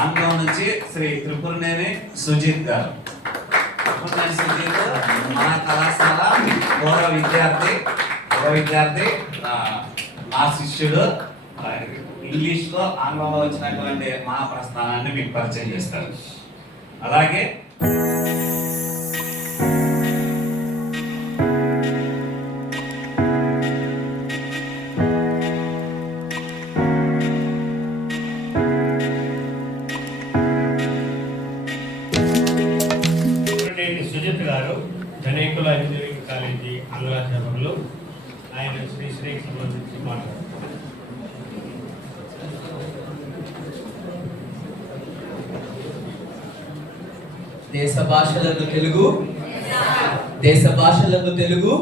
ఆంగ్లం నుంచి శ్రీ త్రిపురనేని సుజిత్ గారు. త్రిపురనేని సుజిత్ మన కళాశాల పూర్వ విద్యార్థి, నా శిష్యుడు. ఇంగ్లీష్లో ఆంగ్లంలో వచ్చినటువంటి మహాప్రస్థానాన్ని మీకు పరిచయం చేస్తారు. అలాగే సుజిత్ గారు జనైకుల ఇంజనీరింగ్ కాలేజీ ఆంగ్లాచార్యులు. ఆయన శ్రీశ్రీకి సంబంధించి మాట్లాడారు. దేశ భాషలందు Telugu,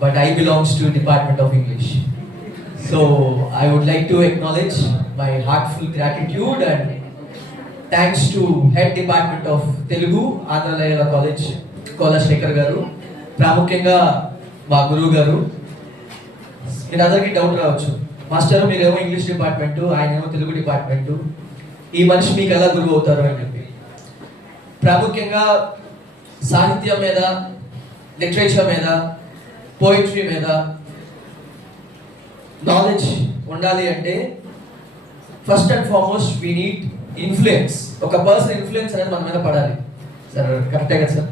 but I belongs to Department of English. So I would like to acknowledge my heartful gratitude and thanks to Head Department of Telugu, Andhra College, Kola Shekhar garu, ప్రాముఖ్యంగా మా గురువు గారు. మీరు అందరికీ డౌట్ రావచ్చు, మాస్టర్ మీరేమో ఇంగ్లీష్ డిపార్ట్మెంటు, ఆయనేమో తెలుగు డిపార్ట్మెంటు, ఈ మనిషి మీకు ఎలా గురువు అవుతారు అని చెప్పి. ప్రాముఖ్యంగా సాహిత్యం మీద, లిటరేచర్ మీద, పోయిట్రీ మీద నాలెడ్జ్ ఉండాలి అంటే first and foremost we need influence. ఒక పర్సన్ ఇన్ఫ్లుయెన్స్ అనేది మన మీద పడాలి. సార్ కరెక్టే కదా సార్?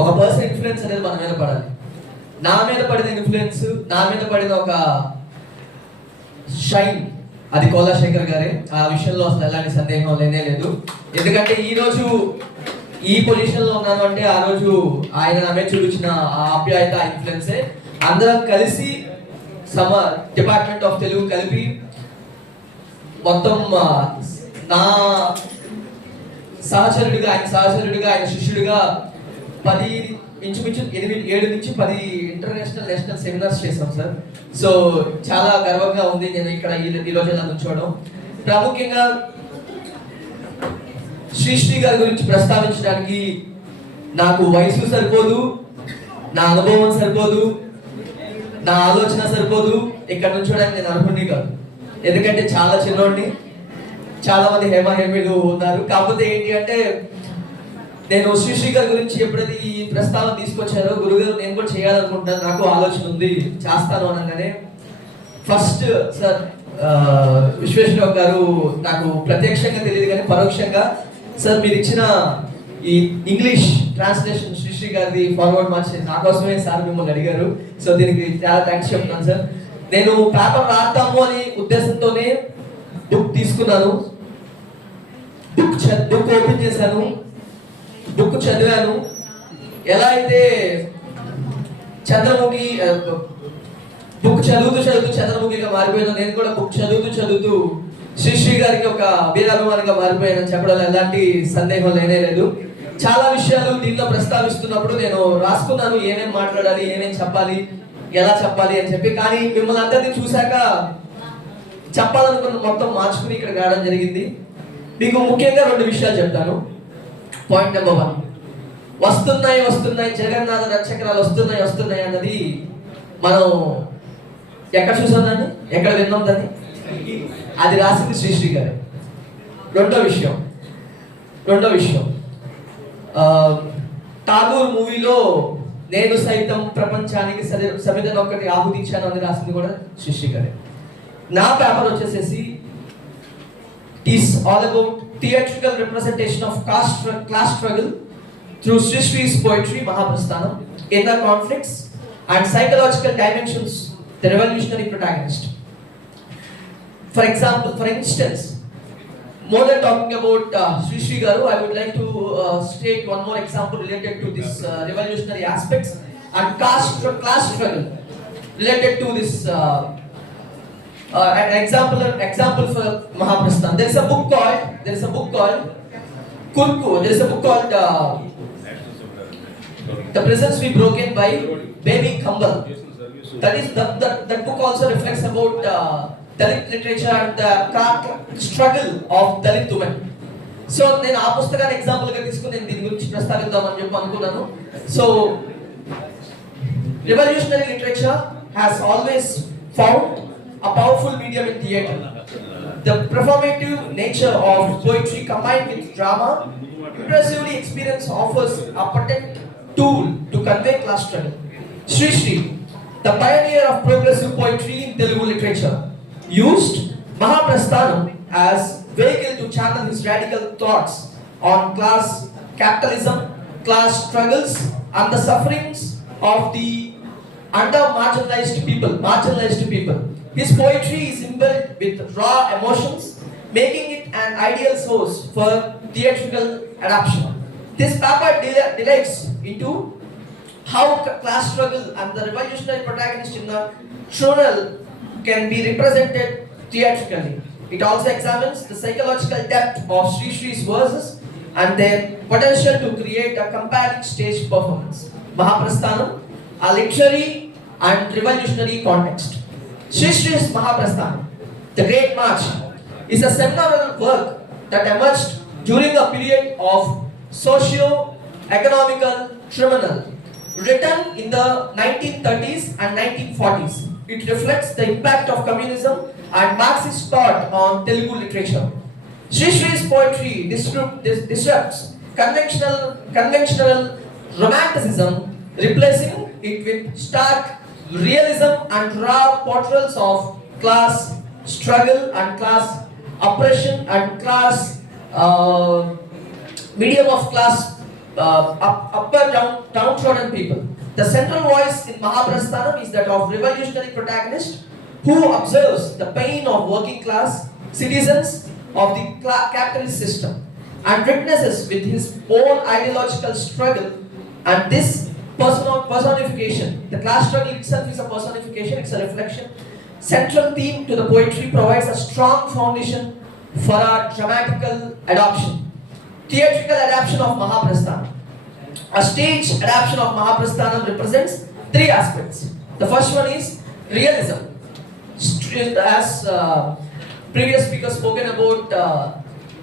ఒక పర్సన్ ఇన్ఫ్లుయెన్స్ అనేది మన మీద పడాలి. నా మీద పడిన ఇన్ఫ్లుయెన్స్, నా మీద పడిన ఒక షైన్, అది కోలా శేఖర్ గారే. ఆ విషయంలో అసలు ఎలాంటి సందేహం లేనే లేదు. ఎందుకంటే ఈరోజు ఈ పొజిషన్లో ఉన్నాను అంటే ఆ రోజు ఆయన నా మీద చూపించిన ఆ ఆప్యాయత, ఇన్ఫ్లుయెన్సే. అందరం కలిసి డిపార్ట్మెంట్ ఆఫ్ తెలుగు కలిపి మొత్తం నా సహచరుడిగా, ఆయన శిష్యుడిగా 7 నుంచి 10 ఇంటర్నేషనల్, నేషనల్ సెమినార్స్ చేశాం సార్. సో చాలా గర్వంగా ఉంది నేను ఇక్కడ ఈరోజు ఇలా నుంచోవడం. ప్రాముఖ్యంగా శ్రీ గారి గురించి ప్రస్తావించడానికి నాకు వయసు సరిపోదు, నా అనుభవం సరిపోదు, నా ఆలోచన సరిపోదు. ఇక్కడ నుంచోడానికి నేను అర్హుడిని కాదు. ఎందుకంటే చాలా చిన్నోడిని, చాలా మంది హేమీలు ఉన్నారు. కాకపోతే ఏంటి అంటే నేను శ్రీ గారి గురించి ఎప్పుడైతే ఈ ప్రస్తావన తీసుకొచ్చారో, గురుగారు నేను కూడా చేయాలనుకుంటాను, నాకు ఆలోచన ఉంది, చేస్తాను అనగానే ఫస్ట్ సార్ విశ్వేశ్వరరావు గారు నాకు ప్రత్యక్షంగా తెలియదు కానీ పరోక్షంగా, సార్ మీరు ఇచ్చిన ఈ ఇంగ్లీష్ ట్రాన్స్లేషన్ శ్రీ గారిది ఫార్వర్డ్ మార్చి నా కోసమే సార్ మిమ్మల్ని అడిగారు. సో దీనికి చాలా థ్యాంక్స్ చెప్తున్నాను సార్. నేను పేపర్ రాద్దాము అని ఉద్దేశంతోనే బుక్ తీసుకున్నాను, బుక్ ఓపెన్ చేశాను, బుక్ చదివాను. ఎలా అయితే చంద్రముఖి బుక్ చదువుతూ చంద్రముఖిగా మారిపోయాను, నేను కూడా బుక్ చదువుతూ శ్రీ గారికి ఒక వీరాభిమానిగా మారిపోయానని చెప్పడంలో ఎలాంటి సందేహం లేనే లేదు. చాలా విషయాలు దీనిలో ప్రస్తావిస్తున్నప్పుడు నేను రాసుకున్నాను, ఏమేమి మాట్లాడాలి, ఏమేమి చెప్పాలి, ఎలా చెప్పాలి అని చెప్పి. కానీ మిమ్మల్ని అందరినీ చూశాక చెప్పాలనుకున్న మొత్తం మార్చుకుని ఇక్కడ రావడం జరిగింది. మీకు ముఖ్యంగా 2 విషయాలు చెప్తాను. పాయింట్ నెంబర్ 1, వస్తున్నాయి జగన్నాథ రక్షకరాలు వస్తున్నాయి అన్నది మనం ఎక్కడ చూసాం దాన్ని, ఎక్కడ విన్నాం దాన్ని? అది రాసింది శ్రీ గారు. రెండో విషయం ఠాగూర్ మూవీలో నేను సైతం ప్రపంచానికి సమిధనొక్కటి ఆహుతించాను అని రాసింది కూడా శ్రీ గారే. నా పేపర్ వచ్చేసేసి is all about theatrical representation of class struggle through Sri's poetry, Mahaprasthanam, inner conflicts and psychological dimensions, the revolutionary protagonist. For instance, more than talking about Sri Garu, I would like to state one more example related to this revolutionary aspects and class struggle related to this. An example for Mahaprasthanam. There is a book called Kurku. There is a book called The Prisons We Broken by Baby Kambal. That book also reflects about Dalit literature and the struggle of Dalit women. So నేను ఆ పుస్తకాన్ని ఎగ్జాంపుల్ గా తీసుకుని నేను దీని గురించి ప్రస్తావిద్దామని చెప్పి అనుకున్నాను. So revolutionary literature has always found a powerful medium in theatre. The performative nature of poetry combined with drama impressively experience offers a potent tool to convey class struggle. Sri Sri, the pioneer of progressive poetry in Telugu literature, used Mahaprasthanam as vehicle to channel his radical thoughts on class capitalism, class struggles, and the sufferings of the under marginalized people. His poetry is imbued with raw emotions, making it an ideal source for theatrical adaptation. This paper delights into how class struggle and the revolutionary protagonist in the journal can be represented theatrically. It also examines the psychological depth of Sri Sri's verses and their potential to create a compelling stage performance. Mahaprasthanam, a literary and revolutionary context. Sri Sri's Mahaprasthanam, The Great March, is a seminal work that emerged during a period of socio-economical turmoil, written in the 1930s and 1940s. It reflects the impact of communism and Marxist thought on Telugu literature. Sri Sri's poetry disrupts conventional romanticism, replacing it with stark realism and raw portrayals of class struggle and class oppression and class medium of class downtrodden people. The central voice in Mahaprasthanam is that of revolutionary protagonist who observes the pain of working class citizens of the capitalist system and witnesses with his own ideological struggle. And this personification, the class struggle itself is a personification, it's a reflection. Central theme to the poetry provides a strong foundation for our dramatical adoption. Theatrical adaptation of Mahaprasthanam. A stage adaptation of Mahaprasthanam represents three aspects. The first one is realism. As previous speakers spoken about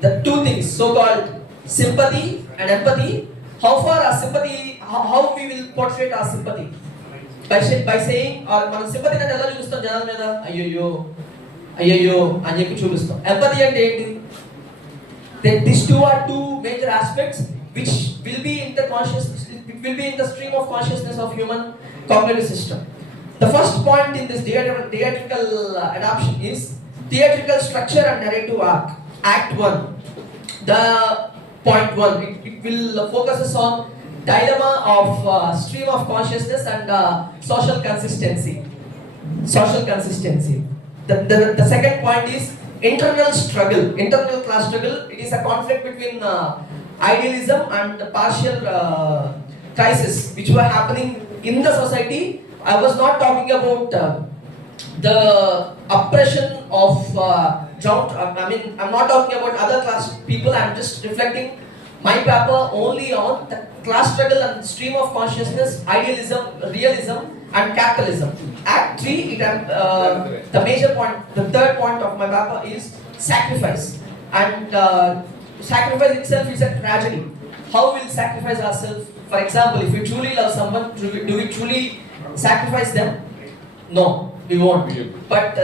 the two things, so-called sympathy and empathy. How far our sympathy, how we will portray our sympathy? By saying, or మన sympathy అంటే ఎలా చూపిస్తాం జనాల మీద, అయ్యయ్యో అని చెప్పి చూపిస్తాం. Empathy అంటే ఏంటి? These two are two major aspects which will be in the consciousness, it will be in the stream of consciousness of human cognitive system. The first point in this theatrical adaptation is theatrical structure and narrative arc. Act 1. The point 1. It will focus on dilemma of stream of consciousness and social consistency. The second point is internal class struggle. It is a conflict between idealism and partial crisis which were happening in the society. I was not talking about the oppression of I'm not talking about other class people. I'm just reflecting my paper only on the class struggle and stream of consciousness, idealism, realism and capitalism. Act 3, the major point, the third point of my paper is sacrifice. And sacrifice itself is a tragedy. How will sacrifice ourselves? For example, if we truly love someone, do we truly sacrifice them? No, we won't. But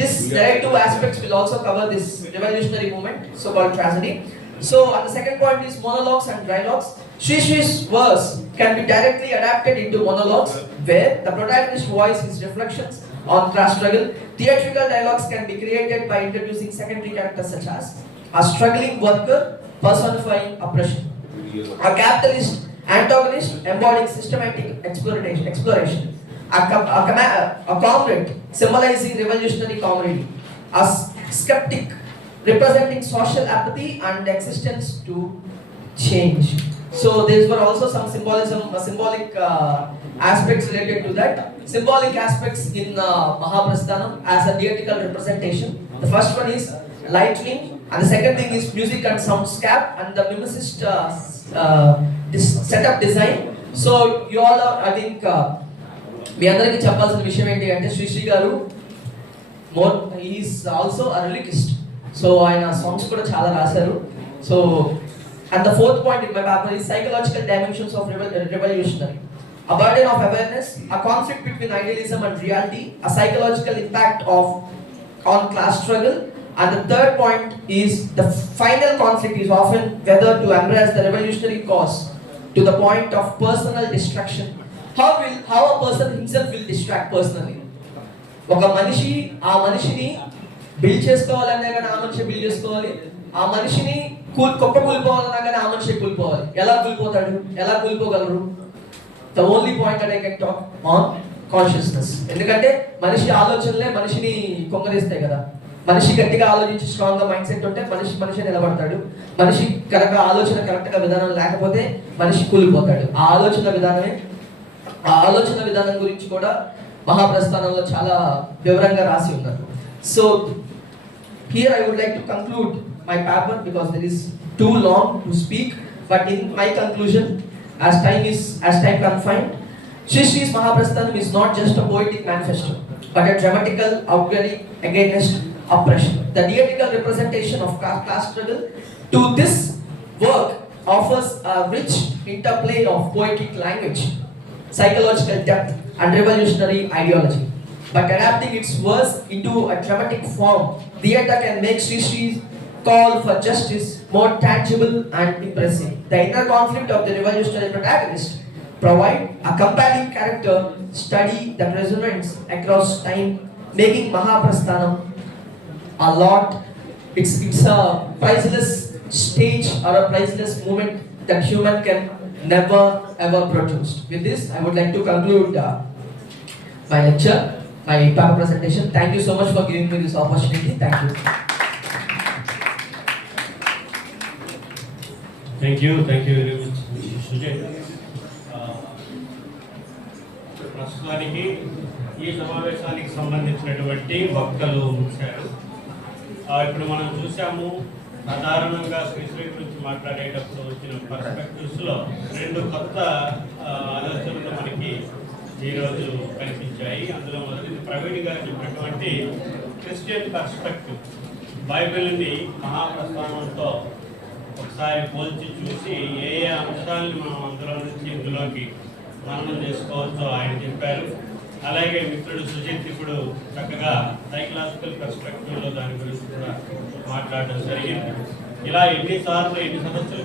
this narrative aspects will also cover this revolutionary movement, so-called tragedy. So, and the second point is monologues and dialogues. Sri Sri's verse can be directly adapted into monologues, where the protagonist's voice is reflections on class struggle. Theatrical dialogues can be created by introducing secondary characters such as a struggling worker personifying oppression, a capitalist antagonist embodying systematic exploration, a comrade symbolizing revolutionary camaraderie, a skeptic representing social apathy and existence to change. So these were also some symbolic aspects related to that. Symbolic aspects in Mahaprasthanam as a theatrical representation. The first one is lightning, and the second thing is music and soundscape, and the mimicist this setup design. So you all are, I think మీ అందరికీ చెప్పాల్సిన విషయం ఏంటి అంటే శ్రీ గారు is also a lyricist. So ఆయన సాంగ్స్ కూడా చాలా రాశారు. So and the fourth point in my paper is psychological dimensions of revolutionary. A burden of awareness, a conflict between idealism and reality, a psychological impact on class struggle, And the third point is the final conflict is often whether to embrace the revolutionary cause to the point of personal destruction. How a person himself will distract personally. ఒక మనిషి ఆ మనిషిని బిల్డ్ చేసుకోవాలన్నా కానీ ఆ మనిషి బిల్డ్ చేసుకోవాలి, ఆ మనిషిని కూలిపోవాలన్నా కానీ ఆ మనిషి కూలిపోవాలి. ఎలా కూలిపోతాడు, ఎలా కూలిపోగలరు? The only point that I can talk on consciousness. ఎందుకంటే మనిషి ఆలోచనలే మనిషిని కొంగరిస్తాయి కదా. మనిషి గట్టిగా ఆలోచించి స్ట్రాంగ్ గా మైండ్ సెట్ ఉంటే మనిషి నిలబడతాడు. మనిషి ఆలోచన కరెక్ట్ గా విధానం లేకపోతే మనిషి కూలిపోతాడు. ఆ ఆలోచన విధానం గురించి కూడా మహాప్రస్థానంలో చాలా వివరంగా రాసి ఉన్నారు. So here I would like to conclude my paper because there is too long to speak, but in my conclusion as time confined, Sri Sri's Mahaprasthanam is not just a poetic manifesto, but a dramatical outcry against oppression. The theatrical representation of class struggle to this work offers a rich interplay of poetic language, psychological depth, and revolutionary ideology. By adapting its verse into a dramatic form, theatre can make Sri Sri's call for justice more tangible and impressive. The inner conflict of the revolutionary protagonist provide a compelling character study that resonates across time, making Mahaprasthanam a lot. It's a priceless stage or a priceless moment that human can never ever produce. With this, I would like to conclude my lecture, my paper presentation. Thank you so much for giving me this opportunity. Thank you. Thank you very much Sujay. ప్రస్తుతానికి ఈ సమావేశానికి సంబంధించినటువంటి వక్తలు ముగిశారు. ఇప్పుడు మనం చూసాము, సాధారణంగా శ్రీశ్రీ గురించి మాట్లాడేటప్పుడు వచ్చిన పర్స్పెక్టివ్స్లో రెండు కొత్త ఆలోచనలు మనకి ఈరోజు కనిపించాయి. అందులో మొదటిది ప్రవీణ్ గారు చెప్పినటువంటి క్రిస్టియన్ పర్స్పెక్టివ్. బైబిల్ని మహాప్రస్థానంతో ఒకసారి పోల్చి చూసి ఏ అంశాలను మనం అందులో నుంచి ఇందులోకి మననం చేసుకోవచ్చో ఆయన చెప్పారు. అలాగే మిత్రుడు సుజిత్ ఇప్పుడు చక్కగా సైకలాజికల్ పర్స్పెక్టివ్లో దాని గురించి కూడా మాట్లాడడం జరిగింది. ఇలా ఎన్ని సదస్సులు